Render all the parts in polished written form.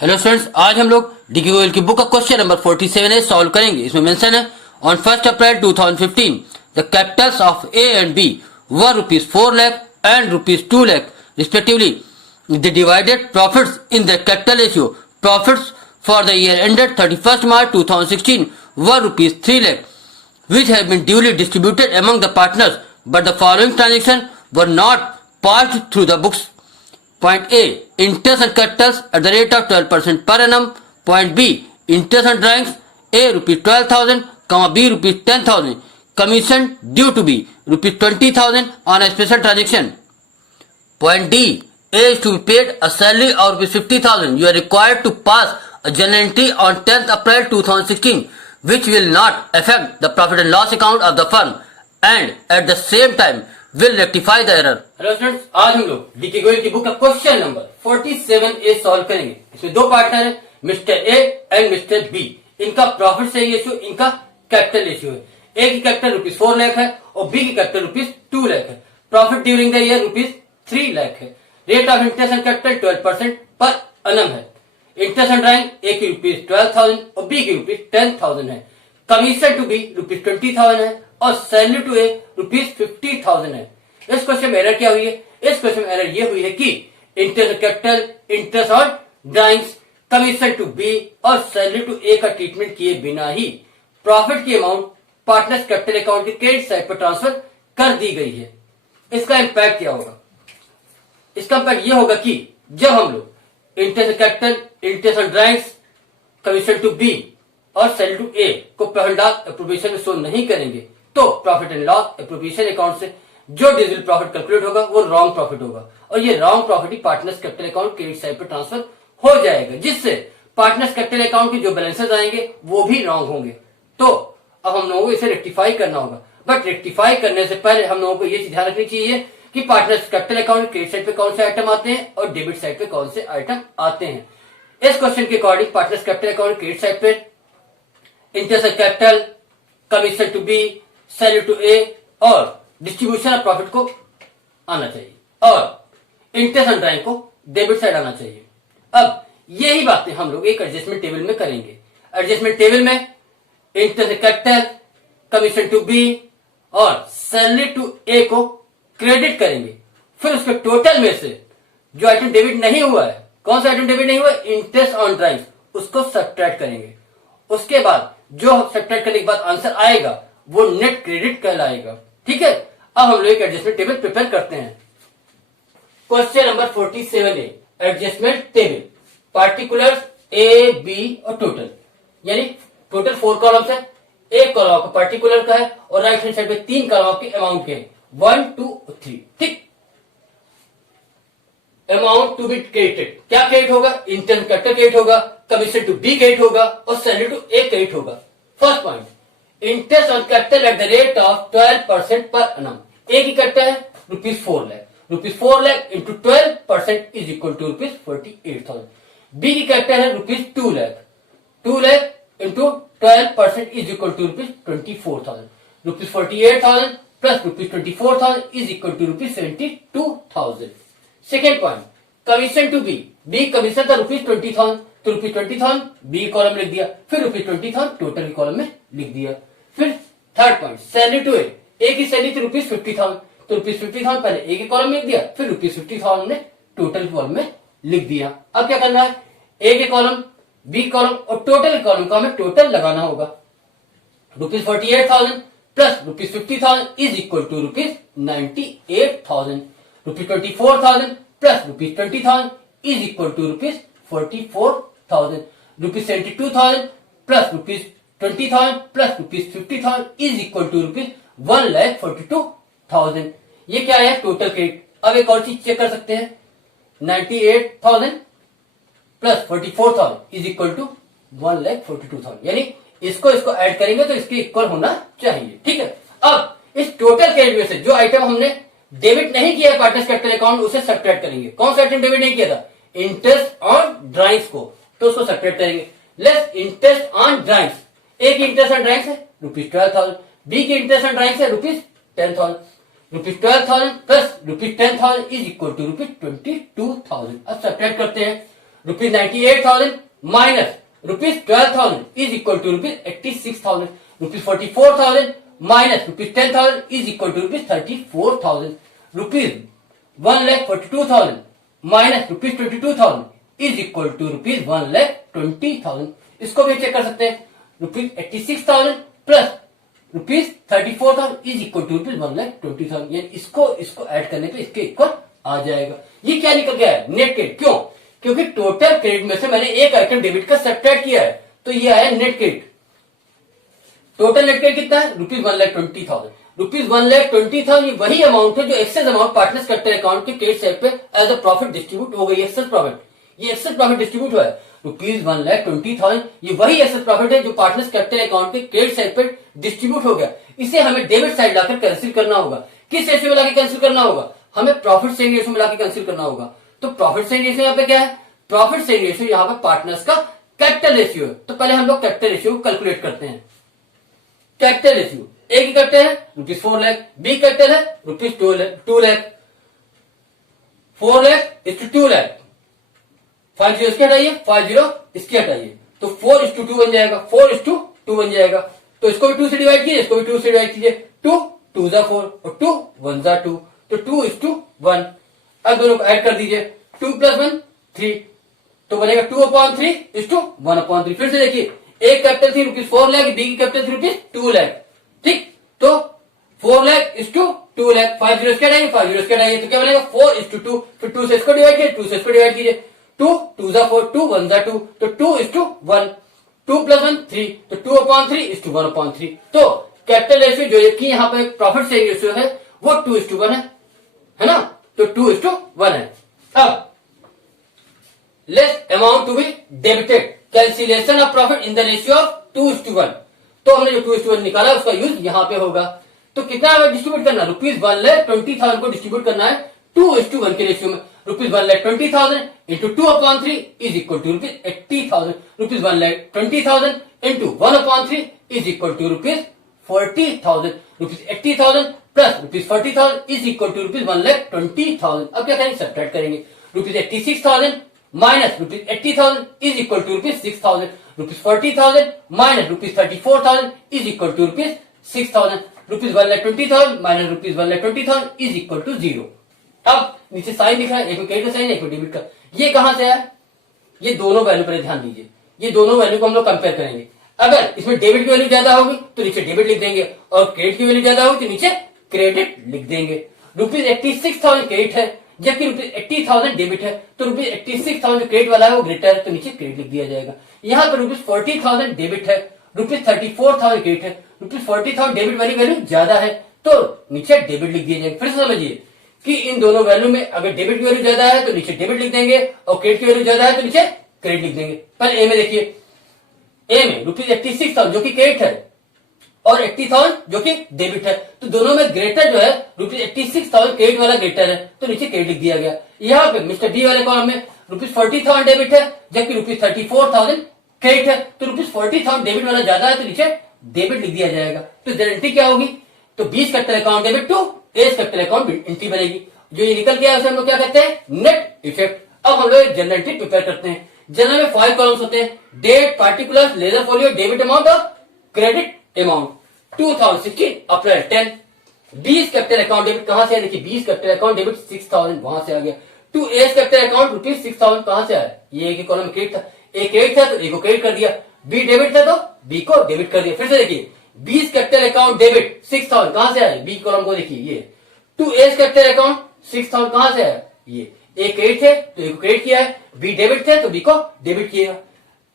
Hello students, आज हम लोग डीके गोयल की बुक का क्वेश्चन नंबर 47 है सॉल्व करेंगे। इसमें मेंशन है on 1 April 2015 the capitals of A and B were ₹4 lakh and ₹2 lakh respectively. They divided profits in the capital ratio. Profits for the year ended 31st March 2016 were ₹3 lakh, which have been duly distributed among the partners, but the following transactions were not passed through the books. Point A. Interest on capitals at the rate of 12% per annum. Point B. Interest on drawings. A. ₹12,000, B. ₹10,000. Commission due to B. ₹20,000 on a special transaction. Point D. A is to be paid a salary of ₹50,000. You are required to pass a journal entry on 10th April 2016, which will not affect the profit and loss account of the firm, and at the same time will rectify the error. Hello students, आज हम लोग DK Goyal की book का question number 47A solve करेंगे। इसमें दो partner है, mister A and mister B. इनका प्रॉफिट से रेशियो, इनका कैपिटल रेशियो है। ए की कैपिटल ₹4 लाख है और बी की कैपिटल ₹2 लाख है। Profit during the year ₹3 lakh है। Rate of interest on capital 12% per annum है। इंटरेस्ट ऑन ड्राइंग ए की ₹12,000 और बी की ₹10,000 है। कमीशन टू बी ₹20,000 है और सैलरी टू ए ₹50,000 है। इस क्वेश्चन में एरर क्या हुई है? इस क्वेश्चन में एरर ये हुई है कि interest on capital, interest on drawings, commission to B और सैलरी टू ए का ट्रीटमेंट किए बिना ही प्रॉफिट की अमाउंट पार्टनर्स कैपिटल अकाउंट के क्रेडिट साइड पर ट्रांसफर कर दी गई है। इसका इम्पैक्ट क्या होगा? इसका इम्पैक्ट ये होगा कि जब हम लोग interest capital, interest on drawings, commission to B और सैलरी टू ए को प्रॉफिट लॉस एप्रोप्रिएशन में शो नहीं करेंगे तो profit and loss appropriation account से जो डिविजिबल प्रॉफिट कैलकुलेट होगा वो रॉन्ग प्रॉफिट होगा और ये रॉन्ग प्रॉफिट ही partners capital account credit side पर ट्रांसफर हो जाएगा, जिससे पार्टनर्स कैपिटल अकाउंट के जो बैलेंसेस आएंगे वो भी रॉन्ग होंगे। तो अब हम लोगों को इसे रेक्टिफाई करना होगा, बट रेक्टिफाई करने से पहले हम लोगों को ये चीज ध्यान रखनी चाहिए कि partners capital account credit side पे कौन से आइटम आते हैं और डेबिट साइड पे कौन से आइटम आते हैं। इस क्वेश्चन के according partners capital account credit side पे interest on capital, commission to B, salary to A और डिस्ट्रीब्यूशन ऑफ प्रॉफिट को आना चाहिए और इंटरेस्ट ऑन ड्राइंग को डेबिट साइड आना चाहिए। अब यही बातें हम लोग एक एडजस्टमेंट टेबल में करेंगे। एडजस्टमेंट टेबल में interest capital, commission to B और सैलरी टू ए को क्रेडिट करेंगे। फिर उसके टोटल में से जो आइटम डेबिट नहीं हुआ है, कौन सा आइटम डेबिट नहीं हुआ? इंटरेस्ट ऑन ड्राइंग्स, उसको सब्ट्रैक्ट करेंगे। उसके बाद जो सब्ट्रैक्ट करने के बाद आंसर आएगा वो नेट क्रेडिट कहलाएगा। ठीक है, अब हम लोग एक एडजस्टमेंट टेबल प्रिपेयर करते हैं। Question number 47A adjustment table, particulars A, B और टोटल, यानी टोटल 4 कॉलम्स है। एक कॉलम आपका पार्टिकुलर का है और राइट हैंड साइड पे 3 कॉलम आपके अमाउंट के हैं, 1, 2 और 3। ठीक, अमाउंट टू बी क्रेडिटेड, क्या क्रेडिट होगा? इंटरेस्ट कैपिटल क्रेडिट होगा, कमीशन टू बी क्रेडिट होगा और सैलरी टू ए क्रेडिट होगा। First point, interest on capital at the rate of 12% per annum। A की कैपिटल है ₹4 lakh, ₹4 lakh into 12% is equal to ₹48,000। B की capital है ₹2 lakh, 2 lakh into 12% is equal to ₹24,000। ₹48,000 plus ₹24,000 is equal to ₹72,000। Second point, commission to B, B commission था ₹20,000 तो ₹20,000 B column लिख दिया, फिर ₹20,000 total column में लिख दिया। फिर थर्ड पॉइंट, सैलरी टू ए की सैलरी थी ₹50,000 तो ₹50,000 पहले ए के कॉलम में लिख दिया, फिर ₹50,000 ने टोटल कॉलम में लिख दिया। अब क्या करना है? ए के कॉलम, बी कॉलम और टोटल कॉलम का हमें टोटल लगाना होगा। ₹48,000 plus ₹50,000 is equal to ₹98,000। ₹24,000 plus ₹20,000 is equal to ₹44,000। ₹72,000 plus ₹20,000 plus ₹50,000 is equal to ₹1,42,000। ये क्या है? Total credit. अब एक और चीज चेक कर सकते हैं, 98,000 प्लस 44,000 इज इक्वल टू 1,42,000, यानी इसको ऐड करेंगे तो इसके इक्वल होना चाहिए। ठीक है, अब इस टोटल क्रेडिट में से जो आइटम हमने डेबिट नहीं किया है पार्टनर्स कैपिटल अकाउंट, उसे सब्ट्रैक्ट करेंगे। कौन सा आइटम डेबिट नहीं किया था? इंटरेस्ट ऑन ड्राइंग्स को, तो उसको सब्ट्रैक्ट करेंगे। लेस इंटरेस्ट ऑन ड्राइंग्स, ए की इंटरेस्ट ऑन ड्राइंग्स है ₹12,000, बी की इंटरेस्ट ऑन ड्राइंग्स है ₹10,000। ₹12,000 प्लस ₹10,000 इज इक्वल टू ₹22,000। अब सब्ट्रैक्ट करते हैं। Rupees 98,000 minus rupees 12,000 is equal to rupees 86,000. Rupees 44,000 minus rupees 10,000 is equal to rupees 34,000. Rupees 1,42,000 minus rupees 22,000 is equal to rupees 1,20,000. इसको भी check कर सकते हैं. Rupees 86,000 plus rupees 34,000 is equal to rupees 1,20,000. यानी इसको ऐड करने पे इसके इक्वल आ जाएगा. ये क्या निकल गया है? Net credit. क्यों? क्योंकि टोटल क्रेडिट में से मैंने एक आइटम डेबिट का सब्ट्रैक्ट किया है, तो ये आया net credit. Total net credit कितना है? रुपीज 1,20,000. रुपीज 1,20,000 ये वही अमाउंट है जो excess amount partners capital account के क्रेडिट साइड पे एज अ प्रॉफिट डिस्ट्रीब्यूट हो गई. एक्सेस प्रॉफिट, ये एक्सेस प्रॉफिट डिस्ट्रीब्यूट हुआ है. रुपीज 1,20,000 ये वही एक्सेस प्रॉफिट है जो पार्टनर्स कैपिटल अकाउंट के क्रेडिट साइड पे डिस्ट्रीब्यूट हो गया. इसे हमें डेबिट साइड लाकर कैंसिल करना होगा. किस रेशियो में लाकर कैंसिल करना होगा? हमें प्रॉफिट शेयरिंग रेशियो में लाकर कैंसिल करना होगा. तो प्रॉफिट शेयरिंग रेशियो यहाँ पे क्या है? प्रॉफिट शेयरिंग रेशियो यहाँ पे पार्टनर्स का कैपिटल रेशियो है. तो पहले हम लोग कैपिटल रेशियो को कैलकुलेट करते हैं. कैपिटल रेशियो ए की कैपिटल है रुपीज 4 लाख, बी कैपिटल है rupees 2 lakh. 4 lakh is to 2 lakh. 5 zero इसके हटाइए, 5 जीरो इसके हटाइए, तो 4:2 बन जाएगा. 4:2 बन जाएगा. तो इसको भी 2 से डिवाइड कीजिए, इसको भी 2 से डिवाइड कीजिए. 2 2 जा 4 और 2 1 जा 2, तो 2:1. अब दोनों को ऐड कर दीजिए. 2 + 1 3, तो बनेगा 2/3:1/3. फिर से देखिए, एक कैपिटल थी रुपीज 4 लाख, बी की कैपिटल थी रुपीज 2 लाख. ठीक, तो 4 lakh is to 2 lakh. 5 zero इसके हटाइए, 5 जीरो इसके हटाइए, तो क्या बनेगा? 4:2. फिर 2 से इसको डिवाइड कीजिए, 2 से इसको डिवाइड कीजिए. 2 2 जा 4, 2 1 जा 2, तो 2:1. 2 + 1 3, तो 2/3:1/3. तो कैपिटल रेशियो जो कि यहाँ पे प्रॉफिट शेयरिंग रेशियो है वो 2:1 है ना. तो 2:1 है. अब less amount to B debited, cancellation of profit in the ratio of 2:1. तो हमने जो 2:1 निकाला उसका यूज यहाँ पे होगा. तो कितना हमें डिस्ट्रीब्यूट करना? रुपीज 1,20,000 को डिस्ट्रीब्यूट करना है 2:1 के रेशियो में. Rupees 1,20,000 into 2/3 is equal to rupees 80,000. Rupees 1,20,000 into 1/3 is equal to rupees 40,000. Rupees 80,000 plus rupees 40,000 is equal to rupees 1,20,000. अब क्या करेंगे? सब्ट्रैक्ट करेंगे. Rupees 86,000 minus rupees 80,000 is equal to rupees 6,000. Rupees 40,000 minus rupees 34,000 is equal to rupees 6,000. Rupees 1,20,000 minus rupees 1,20,000 is equal to 0. अब नीचे sign दिख रहा है, एक में क्रेडिट का साइन है, एक में डेबिट का. ये कहां से है? ये दोनों वैल्यू पर ध्यान दीजिए. ये दोनों वैल्यू को हम लोग कंपेयर करेंगे. अगर इसमें डेबिट की वैल्यू ज्यादा होगी तो नीचे डेबिट लिख देंगे, और क्रेडिट की वैल्यू ज्यादा होगी तो नीचे क्रेडिट लिख देंगे. रुपीज 86,000 क्रेडिट है, जबकि रुपीज 80,000 डेबिट है. तो रुपीज 86,000 जो क्रेडिट वाला है वो ग्रेटर है, तो नीचे क्रेडिट लिख दिया जाएगा. यहाँ पर रुपीज 40,000 डेबिट है, रुपीज 34,000 क्रेडिट है. रुपीज 40,000 डेबिट वाली वैल्यू ज्यादा है, तो नीचे डेबिट लिख दिया जाएगा. फिर से समझिए कि इन दोनों वैल्यू में अगर डेबिट की वैल्यू ज्यादा है तो नीचे डेबिट लिख देंगे, और क्रेडिट की वैल्यू ज्यादा है तो नीचे क्रेडिट लिख देंगे. पहले ए में देखिए, ए में रुपीज 86,000 जो कि क्रेडिट है और 80,000 जो कि डेबिट है, तो दोनों में ग्रेटर जो है रुपीज 86,000 क्रेडिट वाला ग्रेटर है, तो नीचे क्रेडिट लिख दिया गया. यहाँ पे मिस्टर डी वाले कॉलम में रुपीज 40,000 डेबिट है, जबकि रुपीज 34,000 क्रेडिट है, तो रुपीज 40,000 डेबिट वाला ज्यादा है, तो नीचे डेबिट लिख दिया जाएगा. तो जनरेटिव क्या होगी? तो 20 capital account debit to A's capital account entry बनेगी. जो ये निकल गया उसे हम लोग क्या कहते हैं? Net effect. अब हम लोग जनरल एंट्री प्रिपेयर करते हैं. जनरल में 5 कॉलम्स होते हैं: date, particular, ledger folio, debit amount और credit amount. 2016 April 10. 20 capital account debit कहां से है? देखिए, 20 कैपिटल अकाउंट डेबिट 6,000 वहां से आ गया. To A's capital account rupees 6,000 कहां से आया? ये एक कॉलम क्रेडिट था, एक क्रेडिट था तो ए को क्रेडिट कर दिया, बी डेबिट था तो बी को डेबिट कर दिया. फिर से देखिए, 20 कैपिटल अकाउंट डेबिट 6,000 कहां से आया? बी कॉलम को देखिए, ये टू एज कैपिटल अकाउंट 6,000 कहां से आया? ये ए क्रेडिट थे तो ए को क्रेडिट किया है, बी डेबिट थे तो बी को डेबिट किया.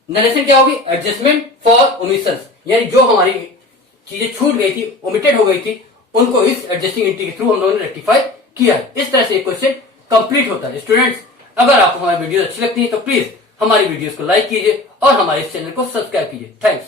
नरेशन क्या होगी? एडजस्टमेंट फॉर ओमिशंस, यानी जो हमारी चीजें छूट गई थी, ओमिटेड हो गई थी, उनको इस एडजस्टिंग एंट्री के थ्रू हम लोगों ने रेक्टिफाई किया है. इस तरह से क्वेश्चन कंप्लीट होता है. स्टूडेंट्स, अगर आपको हमारी वीडियो अच्छी लगती है तो प्लीज हमारी वीडियोस को लाइक कीजिए और हमारे इस चैनल को सब्सक्राइब कीजिए. थैंक्स.